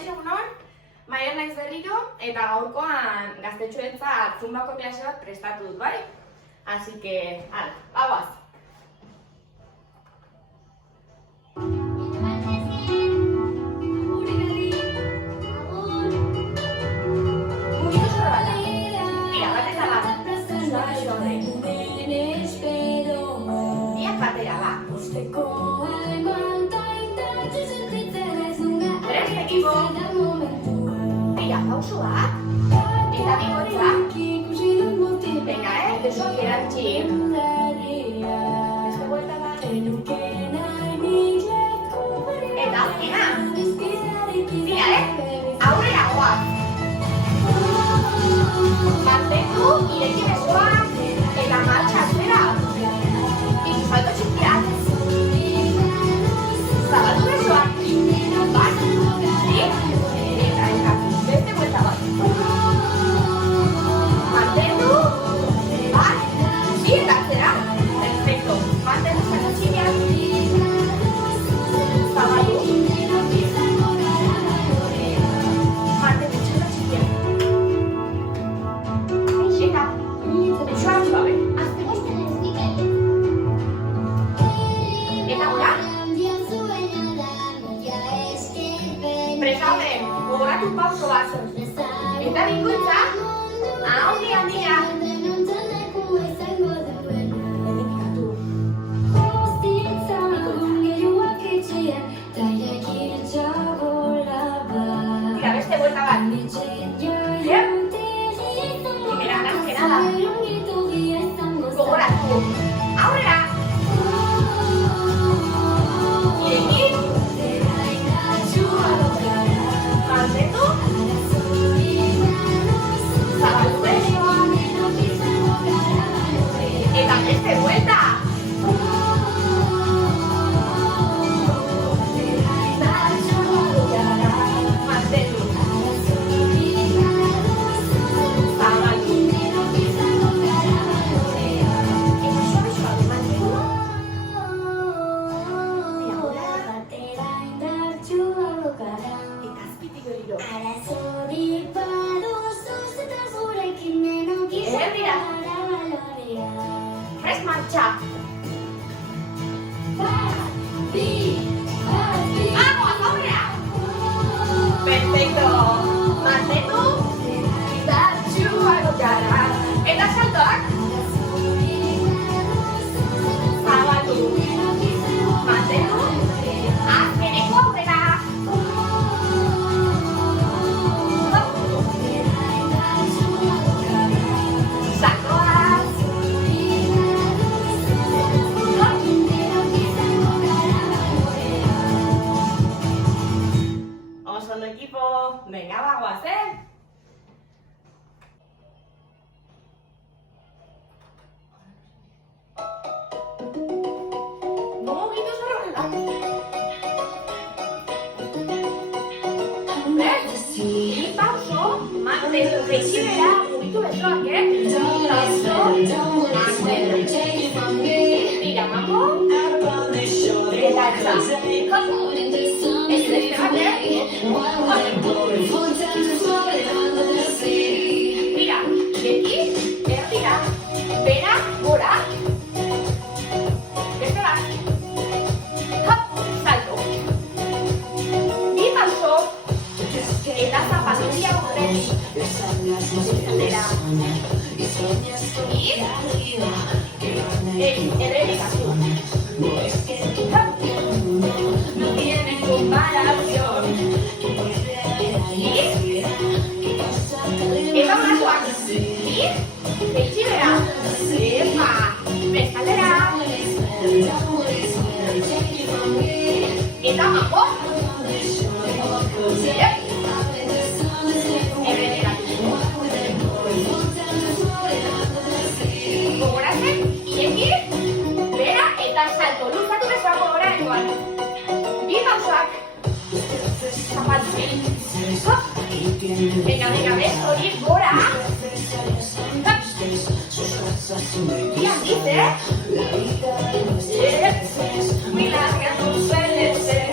Kaixo egunon, Maider naiz berriro eta gaurkoan gaztetxoentzat zumbako klase bat prestatu dut, bai? Así que, hala, bagoaz. Tira, pausoak, eta bikotzak. Venga, besoak erantzi. Beste buelta bat. Eta azkena. Tira, aurrera goaz. Mantendu, ireki besoak, eta martxa azera. Iku salto txikiak. Zabaldu besoak. Bat, beste buelta bat. Mantendu. Bat. Eta atzera. Perfecto. Mantendu salto txikiak. Zabaldu. Mantendu salto txikiak. Eta besoak suave. Eta gora. Prestaude, gogoratu pauso bat. Eta bikoitza, handia. Tira, beste buelta bat. Primera, azkenada. Gogoratu. Aurrera. Ireki. Mantendu. Zabaldu besoak. Eta beste buelta. Mantendu. Zabaldu. Eta suave, mantendu. Eta azpitik berriro. Erdira. Prest marcha. Aguas, aurrera. Perfecto. Mantendu. Indartsuago gara. Eta saltoak. Zabaldu. Mantendu. Azkeneko aurrera. Oso equipo, venga, bagoaz, Gogo gitu horrela. Ni pauso, mantendu jaitsibera, mugitu besoak, Pauso, mantendu. Tira, mambo. Eta etza. Ez beste bat, Tira, ireki, erdira, bera, gora. Beste bat. Hop, salto. Bi pauso. Eta zapatilla horrez. Aldera. Errepikatu. No tiene comparación. Eta horratuak. Jaitsibera. Epa. Bestaldera. Eta mambo. Gogoratzen, ireki, bera eta salto. Luzatu besoak gogora egoan. Bi pausoak. Zapatu. Venga, hori gora. Bi handiz, Muy larga no suele ser.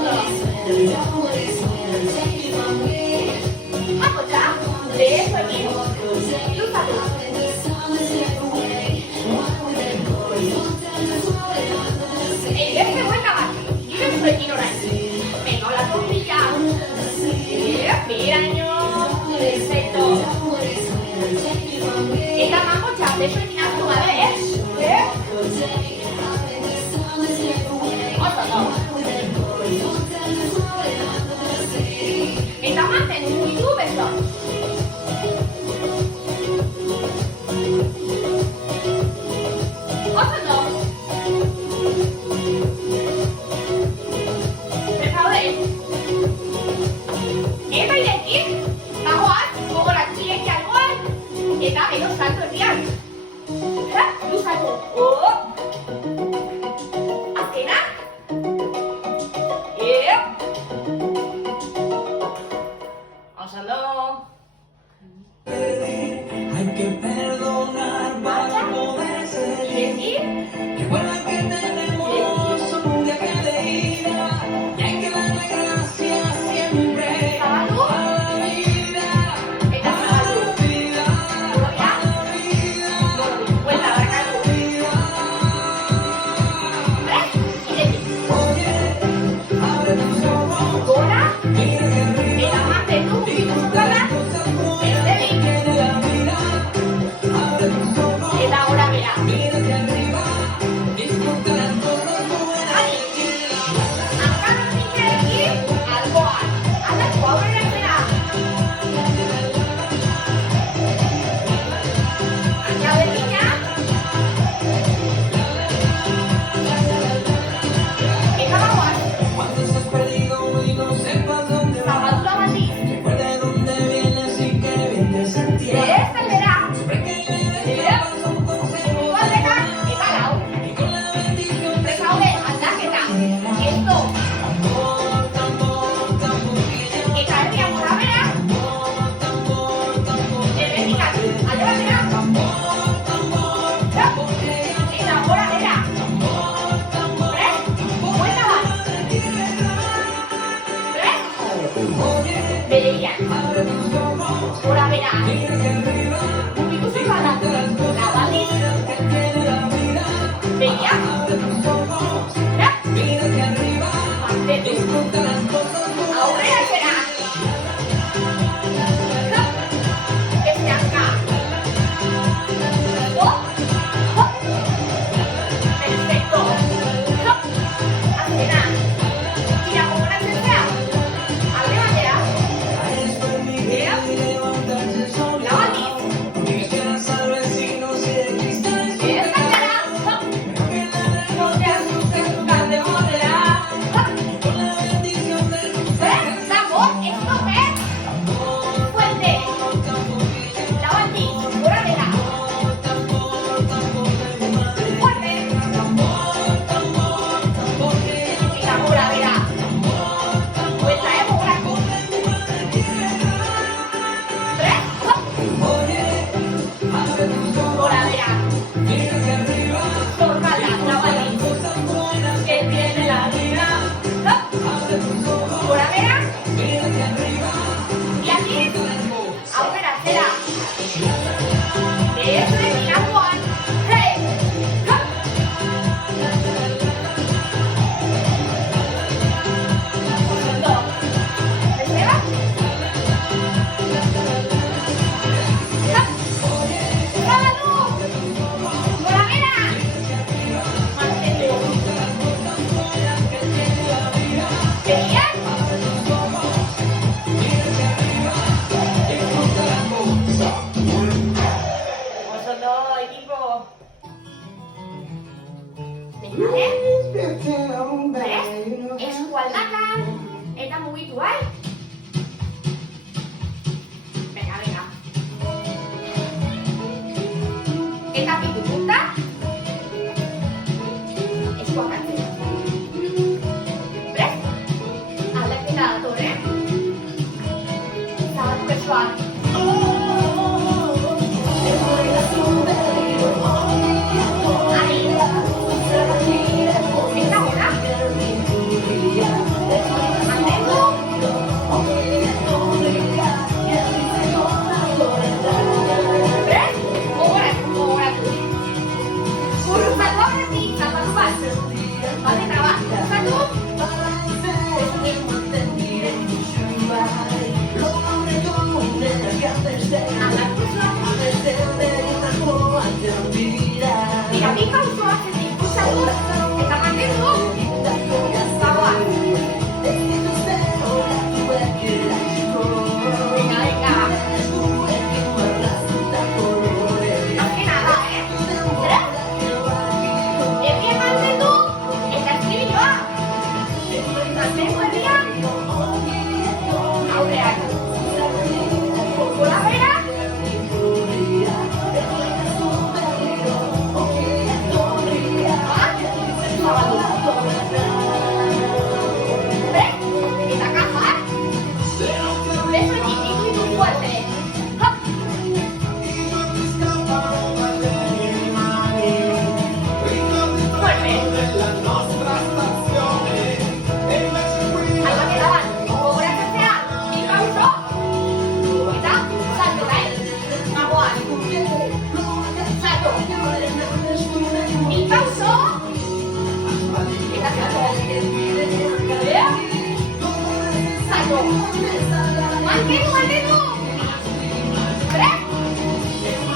ondo. Apotxa, behekoekin, luzatu. Beste buelta bat, behekoekin orain. Venga, hola tontilla. Miraño, perfecto. Eta mamotxa, behekoekin hartu gabe, Oso ondo. Eta manten mugitu bezon. Oso ondo. Prepaude. Eta irekin, bagoaz, gogorak ireki algoan, eta gero salto erdian. Luzatu. Azkena. Oso ondo. Hay que perdonar para poder ser. Ireki. Recuerda que tenemos un viaje de ida y hay que darle gracias siempre Zabaldu. a la vida, Eta a la zabaldu. vida, Gorobia. a la vida, Buelta, barkatu. vida. Ireki. Oye, abre tus ojos, Gora. mira que arriba, Eta mantendu mugitu disfruta zutela. las cosas buenas Besterik. que tiene la vida. Abre tus ojos, Eta gora bera. mira que arriba, disfruta las cosas buenas Adi. que tiene la vida. Hankatik erekin, alboan. Aldatu aurrera zera. Hanka berdina. Eta bagoaz. Cuando estás perdido y no sepas dónde vas, Zabaldu labaldiz. recuerda de dónde vienes y que bien te sentirás. Beste aldera. Siempre que llueve te das un consejo Igualdeka. Eta lau. y con la bendición de Prezaude aldaketa. Esto. tambor, tambor, tambor, Eta erdian gora bera. tambor, tambor, Erretikak. Alde batera. tambor, tambor, Eta gora bera. Prest? Buelta bat. Prest? Bereian. abre tus ojos, Gora bera. mira que arriba, Mugitu zuzalatu. Labaldiz. que tiene la vida. Begia. Abre tus ojos, Prest? mira que arriba, Mantendu. disfruta las cosas buenas. Aurrera zera. Beste hanka. Hop. Hop. Perfecto. Hop. Azkena. Tira gogoratzen zea. Alde batera. Es permitido levantarse solo. Labaldiz. Dijeras al vecino si de cristal es un Beste pecado. aldera. Hop. Que nada No te asustes, tu de morera. Hop. con la bendición de tus Prest? Dago. Estope. Fuerte. Labaldiz. Gora bera. Fuerte. Eta gora bera. Buelta, gogoratu. Prest? Hop. Gora bera. Zorkalda, Labaldiz. Que tiene la vida. Hop. Gora bera. Y aquí. Aurrera, zera. Behezuekin alboan. Hey! Hop. Ondo. Beste bat. Hop. Zabaldu. Gora bera. Mantendu. Begiak. Oso ondo, equipo. Venga, Prest? Esku aldakan. Eta mugitu, bai? Venga, venga. Eta pitu punta. Eskuak atzera. Prest? Aldaketa dator, Zabaldu besoak. Ari. Eta gora. asko. Mantendu, mantendu. Prest?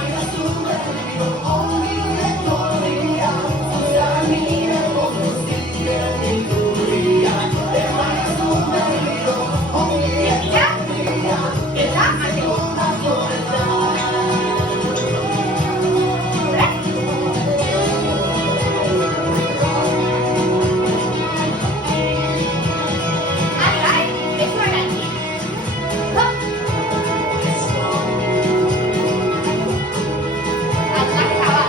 Respira. Eta, mantendu. Prest? Ahí, ahí. Eso era el fin. Hop. Attacca, va.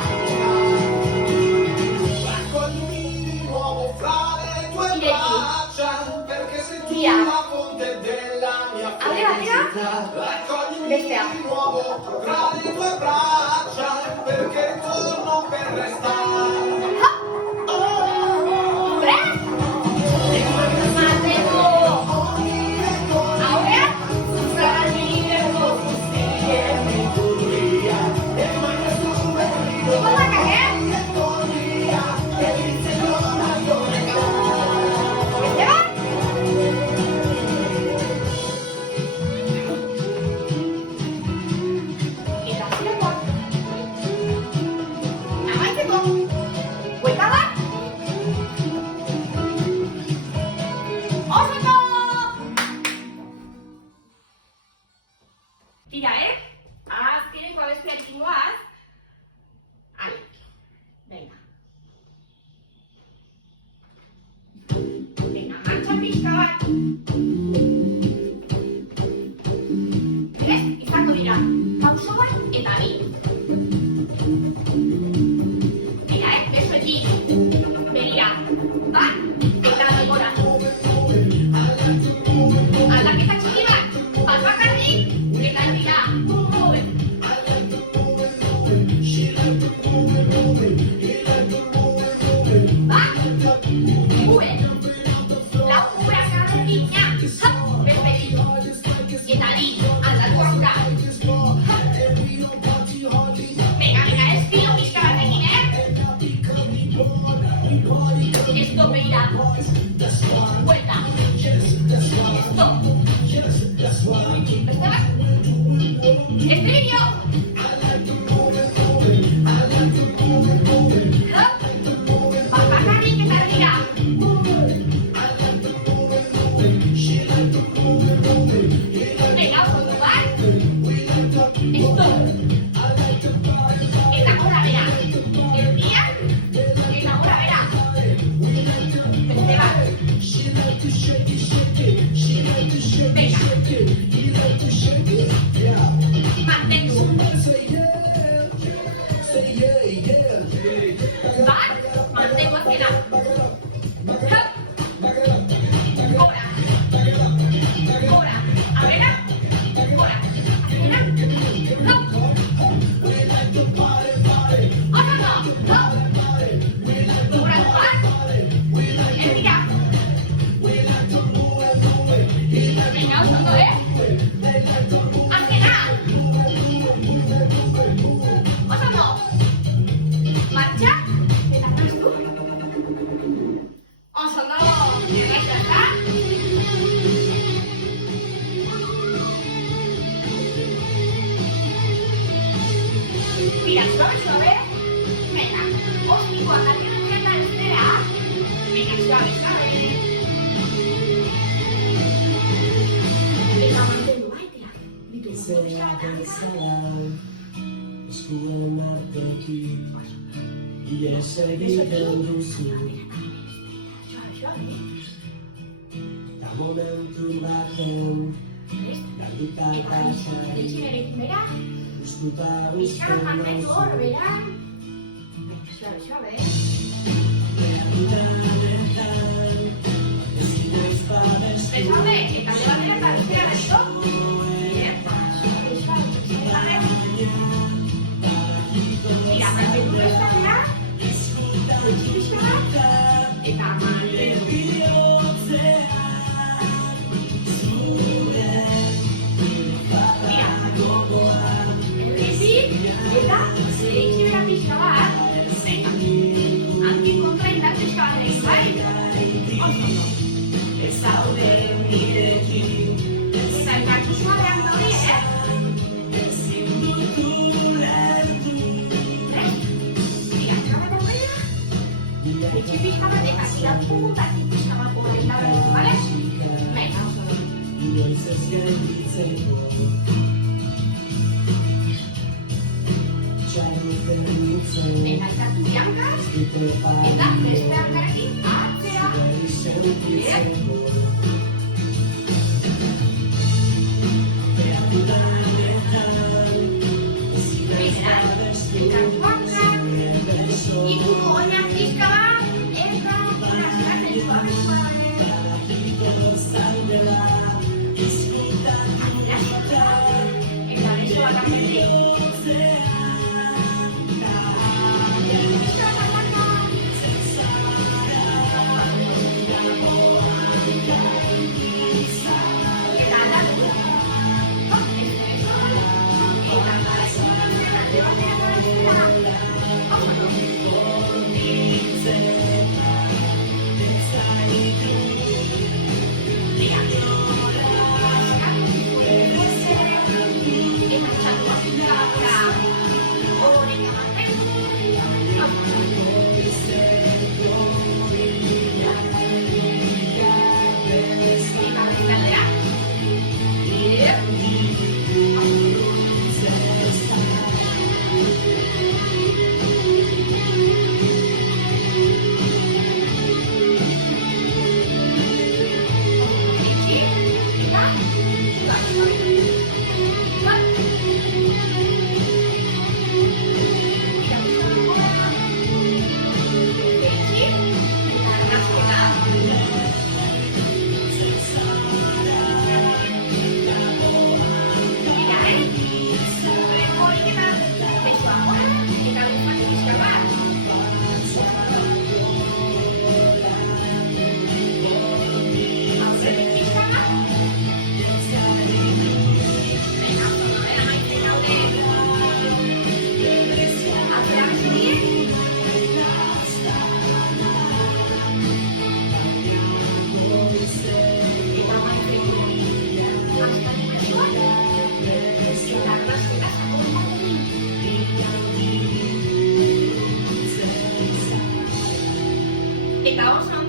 Raccoglimi di nuovo fra le tue Vedi? braccia, perché sei tu Via. la fonte della mia Arriva, arriva. felicità. Raccoglimi Bestia. di nuovo fra le tue braccia, perché torno per restare. Hop. Prest? Mantendu. Ahora, saliremos ¿Cómo va a caer? ¿Esteban? Eta zireko. Amaitzeko. Buelta bat. Oso ondo! Tira, azkeneko abestiarekin goaz. Ale. Venga. Venga, martxa pixka bat. Ez, izango dira. Pauso bat eta bi. Venga, besoekin. Begira. Bat, eta gora. Aldaketa txiki bat. Bat bakarrik, eta tira. Bat, ue. Lau ueak garretik, ja. Hop, beste bi. Eta bi, aldatu aurka. Venga, venga, estilo pixka batekin, Stop, begira. Vuelta. Stop. Beste bat? Estribillo. Hop. Bat bakarrik eta begira. Venga, oso bat. Stop. Eta gora bera. Erdia. Eta gora bera. Beste bat. Venga. Mantendu. Bat. Mantengo azkena. Hop. Gora. Gora. Abera. Gora. Azkena. Hop. Oso ondo. Hop. Gora du bat. Erdia. Venga, oso ondo, Azkena. Oso ondo. Martxa. Eta nastu. Oso ondo. Eta ezta? Mira, suave, suave. Venga, ostikoa jartzen da estera. Venga, suave, suave. Venga, mantendu, tira. Ditugu, pixka bat arriba. Eskuen artekin ies egiten duzu Suave, suave. eta momentu baten Prest? galduta Eta pasari txinerekin bera. ustuta Pixka usten mantendu hor, nauzu bera. Venga, suave, suave. Beharretan ez zinez babestu Besame, eta alde batera eta bestera resto. Bien. Suave, suave. Mira, mantendu bestalea. Pixka bat. Eta mantendu. Mira. Errezik, eta zeikibera pixka bat. Venga. Hankin kontra indar pixka bat egin, bai? Oso ondo. ez zaude nirekin Goizez gelditzeko Txaroten nintzen Nekatatu biankaz, Zute eta beste balio hankarekin atzea. Zuberi sentitzeko Behar dudanetan Zibez babestu Zure beso Ikutu oinak pixka bat, eta naskatzen babesua ere. Badakiko gozaldela Izkutatu Eta besoa gabetik. Pixka bat laka. Eta aldatu. Eta garatzen alde batera garatzera. Eta oso